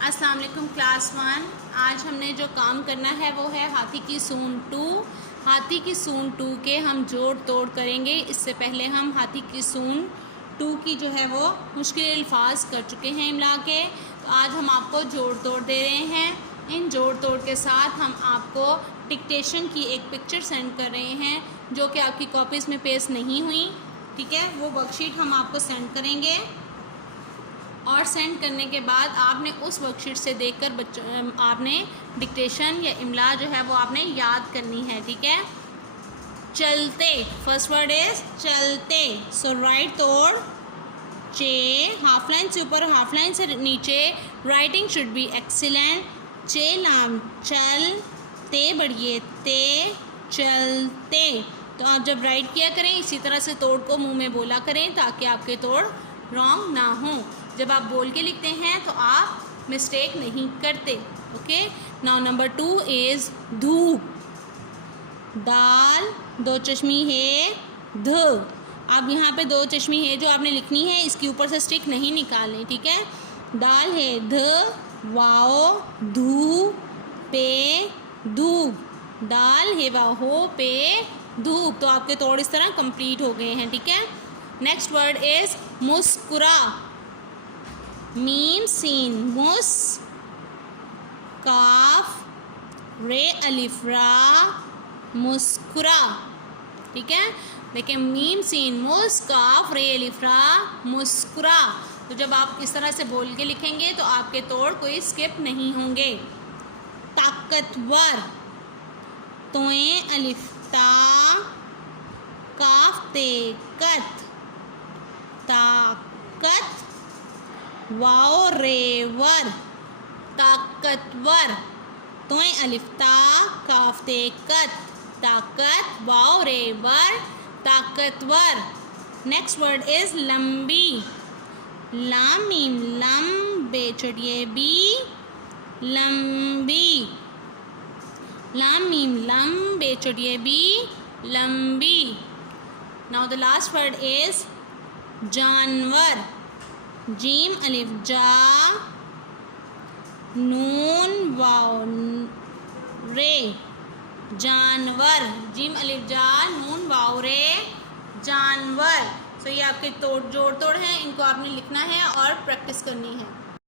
अस्सलाम वालेकुम क्लास 1। आज हमने जो काम करना है वो है हाथी की सूंड 2। हाथी की सूंड 2 के हम जोड़ तोड़ करेंगे। इससे पहले हम हाथी की सूंड 2 की जो है वो मुश्किल अल्फाज कर चुके हैं इमला के। तो आज हम आपको जोड़ तोड़ दे रहे हैं। इन जोड़ तोड़ के साथ हम आपको डिक्टेशन की एक पिक्चर सेंड कर रहे हैं जो कि आपकी कॉपीज़ में पेस्ट नहीं हुई। ठीक है, वो वर्कशीट हम आपको सेंड करेंगे और सेंड करने के बाद आपने उस वर्कशीट से देखकर बच्चों आपने डिक्टेशन या इमला जो है वो आपने याद करनी है। ठीक है, चलते, फर्स्ट वर्ड इज चलते। सो राइट तोड़ चे, हाफ लाइन से ऊपर हाफ लाइन से नीचे। Writing should be excellent. चे लाम चल, ते बढ़िए ते, चलते। तो आप जब राइट किया करें इसी तरह से तोड़ को मुंह में बोला करें ताकि आपके तोड़ रॉन्ग ना हो। जब आप बोल के लिखते हैं तो आप मिस्टेक नहीं करते। ओके, नाउ नंबर 2 इज धूप। दाल, दो चश्मी है ध। अब यहाँ पे दो चश्मी है जो आपने लिखनी है, इसके ऊपर से स्टिक नहीं निकालनी। ठीक है, दाल है ध, वाओ धू पे धूप। दाल है वाहो पे धूप। तो आपके तोड़ इस तरह कंप्लीट हो गए हैं। ठीक है, नेक्स्ट वर्ड इज मुस्कुरा। मीम सीन मुस, काफ रे अलिफ रा, मुस्कुरा। ठीक है, देखिए मीम सीन मुस, काफ रे अलिफ रा, मुस्कुरा। तो जब आप इस तरह से बोल के लिखेंगे तो आपके तोड़ कोई स्किप नहीं होंगे। ताकतवर, तोए अलिफ ता, काफ ते कत, ताकत वाओ रेवर, ताकतवर। तोए अलिफ्ता काफ ते कत, ताकत वाओ रेवर, ताकतवर। नेक्स्ट वर्ड इज लंबी। लाम मीम लम बे छोटिए बी, लंबी। लाम मीम लम बे छोटिए बी, लंबी। Now the last word is जानवर। जीम अलिफ जा, नून वाओ रे, जानवर। जीम अलिफ जा, नून वाओ रे, जानवर। सो ये आपके जोड़ तोड़ हैं, इनको आपने लिखना है और प्रैक्टिस करनी है।